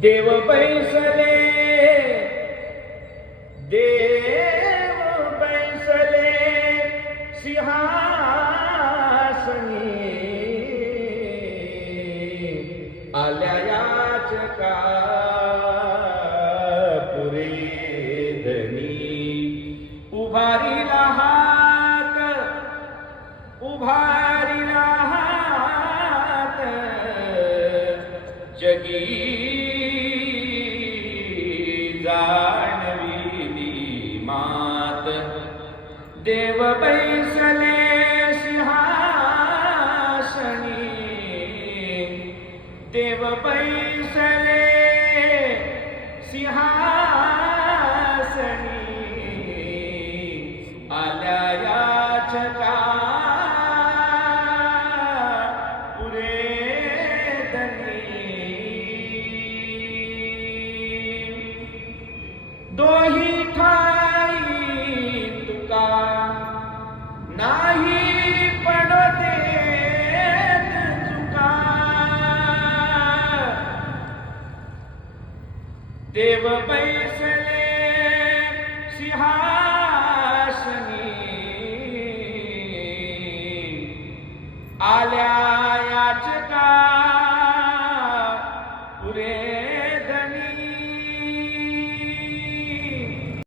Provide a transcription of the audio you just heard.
देव बैसले देव बैसले सिंहासनी. आल्या याचका पुरे धनी उभारीला हात उभारीला जगी जाणवी मात. देव बैसले सिंहासनी. देव बैसले सिंहा नाही पडते चुका देव बैसले सिंहासनी. आल्या याचका